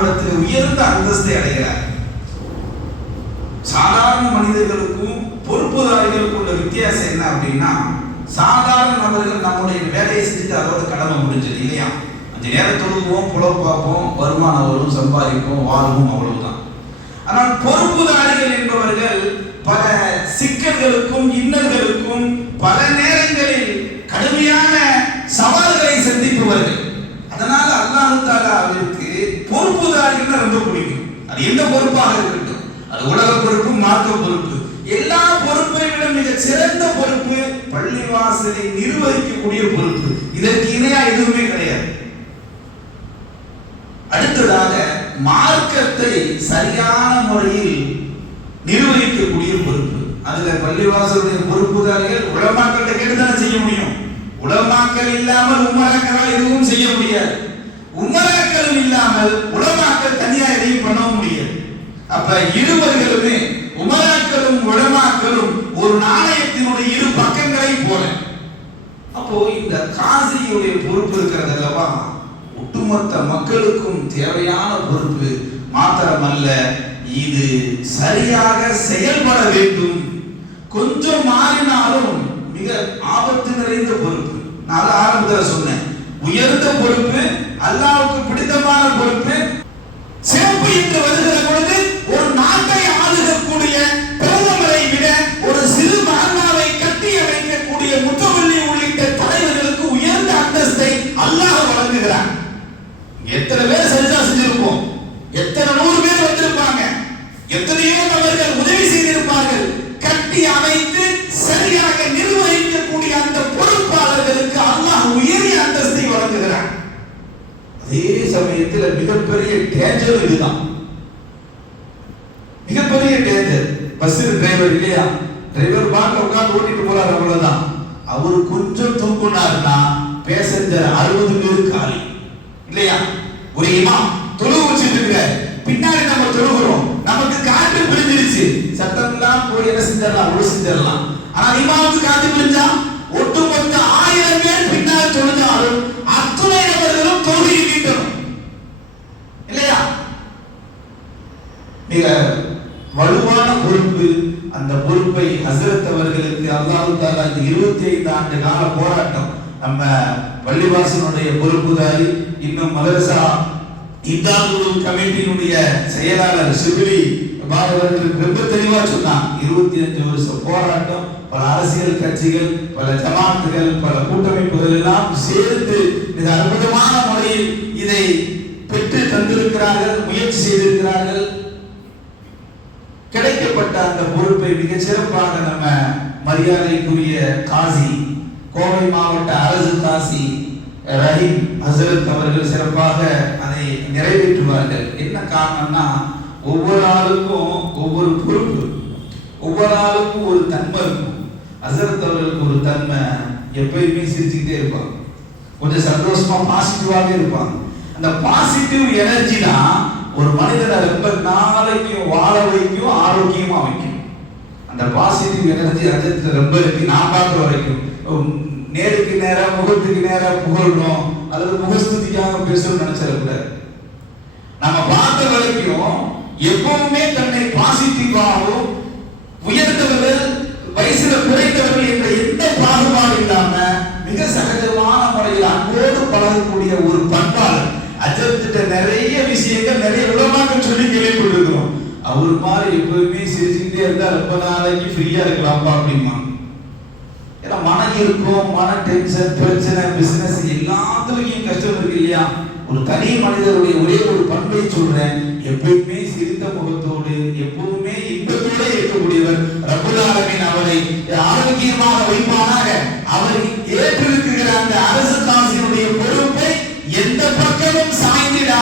அல்லாஹ்விடத்தில் உயர்ந்த அந்தஸ்தை அடைகிறார். சாதாரண மனிதர்களுக்கும் பொறுப்புதாரிகளுக்கும் உள்ள வித்தியாசம் என்ன அப்படின்னா சாதாரண நபர்கள் நம்முடைய வேலையை செஞ்சுட்டு அதோட கடமை முடிஞ்சது இல்லையா? அஞ்சு நேரம் தொழுகுவோம் பார்ப்போம் வருமானம் வரும் சம்பாதிப்போம் வாழ்வோம் அவ்வளவுதான். ஆனால் பொறுப்புதாரிகள் என்பவர்கள் பல சிக்கல்களுக்கும் இன்னல்களுக்கும் பல நேரங்களில் கடுமையான சவால்களை சந்திப்பவர்கள் அதனால அல்லாஹ் தாலா அவருக்கு பொறுப்புதாரிகள் ரொம்ப பிடிக்கும் எந்த பொறுப்பாக இருக்கட்டும்? அது உலக பொறுப்பு மார்க்க பொறுப்பு. எல்லா பொறுப்பை விட மிக சிறந்த பொறுப்பு பள்ளிவாசலை நிர்வகிக்கக்கூடிய பொறுப்பு. இதற்கு இணையா எதுவுமே கிடையாது. அடுத்ததாக மார்க்கத்தை சரியான முறையில் நிர்வகிக்கக்கூடிய பொறுப்பு. அதுல பள்ளிவாசலுடைய பொறுப்புதாரிகள் உலமாக்கள்கிட்ட கேட்டுதானே செய்ய முடியும். உலமாக்கல் இல்லாமல் உமரக்களால் எதுவும் செய்ய முடியாது. உமரக்களும் இல்லாமல் உலமாக்கள் தனியா எதையும் பண்ண முடியாது. அப்ப இருவர்களுமே உமராக்களும் உலமாக்களும் ஒரு நாணயத்தினுடைய இரு பக்கங்களை போல. அப்போ இந்த காசியுடைய பொறுப்பு இருக்கிறது அல்லவா? ஒட்டுமொத்த மக்களுக்கும் தேவையான பொறுப்பு மாத்திரமல்ல இது சரியாக செயல்பட வேண்டும். கொஞ்சம் மாறினாலும் மிக ஆபத்து நிறைந்த பொறுப்பு. நான் ஆரம்பத்தில் சொன்னேன். உயர்ந்த பொறுப்பு அல்லாவுக்கு பிடித்தமான பொறுப்பு சிறப்பு என்று வருகிற பொழுது ஒரு நாட்டை ஆளுகக்கூடிய பிரதமரை விட ஒரு சிறு மகனாவை கட்டி அமைக்கக்கூடிய முத்தவல்லி உள்ளிட்ட தலைவர்களுக்கு உயர்ந்த அந்தஸ்தை அல்லாஹ் வழங்குகிறான். எத்தனை பேர் சரிதா செஞ்சிருப்போம்? அதே சமயத்தில் மிகப்பெரிய டேஞ்சர் இதுதான். மிகப்பெரிய டேஞ்சர் பஸ் டிரைவர் இல்லையா? டிரைவர் பார்க்க உட்காந்து ஓட்டிட்டு போறாரு அவ்வளவுதான். அவர் கொஞ்சம் தூக்குனாருன்னா பேசஞ்சர் அறுபது பேர் காலி. இல்லையா? ஒரு தொழு தொழுவு வச்சுட்டு பின்னாடி நம்ம தொழுகிறோம். நமக்கு காற்று பிரிஞ்சிருச்சு சத்தம் எல்லாம் போய் என்ன செஞ்சிடலாம்? ஒழு செஞ்சிடலாம். ஆனா இமாவுக்கு காற்று பிரிஞ்சா? மிக வலுவான பொறுப்பு. அந்த பொறுப்பை ஹசரத் அவர்களுக்கு அல்லாஹு தாலா இந்த இருபத்தி ஐந்து ஆண்டு கால போராட்டம் நம்ம பள்ளிவாசனுடைய பொறுப்புதாரி இன்னும் மதரசா இந்தாங்குழு கமிட்டியினுடைய செயலாளர் சிபிலி பாரதர்களுக்கு ரொம்ப தெளிவா சொன்னான் இருபத்தி அஞ்சு வருஷம் போராட்டம் பல அரசியல் கட்சிகள் பல ஜமாத்துகள் பல கூட்டமைப்புகள் எல்லாம் சேர்ந்து மிக அற்புதமான அந்த பொறுப்பை மிக சிறப்பாக நம்ம மரியாதைக்குரிய காசி கோவை மாவட்ட அரசு காசி ரஹீம் ஹசரத் அவர்கள் சிறப்பாக அதை நிறைவேற்றுவார்கள். என்ன காரணம்னா ஒவ்வொரு ஆளுக்கும் ஒவ்வொரு பொறுப்பு ஒவ்வொரு ஆளுக்கும் ஒரு தன்மை இருக்கும். ஹசரத் அவர்களுக்கு ஒரு தன்மை எப்பயுமே சிரிச்சுக்கிட்டே இருப்பாங்க. கொஞ்சம் சந்தோஷமா பாசிட்டிவாகவே இருப்பாங்க. அந்த பாசிட்டிவ் எனர்ஜி தான் ஒரு மனிதனை ரொம்ப நாளைக்கும் வாழ வைக்கும் ஆரோக்கியமா வைக்கும். அந்த பாசிட்டிவ் எனர்ஜி அஜத்துல ரொம்ப இருக்கு. நான் பார்க்குற வரைக்கும். நேருக்கு நேரம் முகத்துக்கு நேரம் புகழணும். அல்லது முகஸ்துதிக்காக பேசணும்னு நினைச்சிடக்கூடாது நம்ம பார்த்த வரைக்கும் எப்பவுமே தன்னை பாசிட்டிவாகவும் உயர்ந்தவர்கள் வயசுல குறைந்தவர்கள் என்ற எந்த பாகுபாடு இல்லாம மிக சகஜமான முறையில் அன்போடு பழகக்கூடிய ஒரு நிறைய விஷயங்கள் நிறைய உலகமாக சொல்லி கேள்விப்பட்டிருக்கிறோம். அவர் மாதிரி எப்பவுமே சிரிச்சுக்கிட்டே இருந்தா ரொம்ப நாளைக்கு ஃப்ரீயா இருக்கலாம்ப்பா அப்படிமா ஏன்னா மன இருக்கும் மன டென்ஷன் பிரச்சனை பிசினஸ் எல்லாத்துலயும் கஷ்டம் இருக்கு இல்லையா? ஒரு தனி மனிதருடைய ஒரே ஒரு பண்பை சொல்றேன். எப்பயுமே சிரித்த முகத்தோடு எப்பவுமே இன்பத்தோடு இருக்கக்கூடியவர் ரப்புல் அவரை. ஆரோக்கியமாக வைப்பானாக. அவரை ஏற்றிருக்கிற அந்த அரசு காசினுடைய பொறுப்பை எந்த பக்கமும் சாய்ந்திட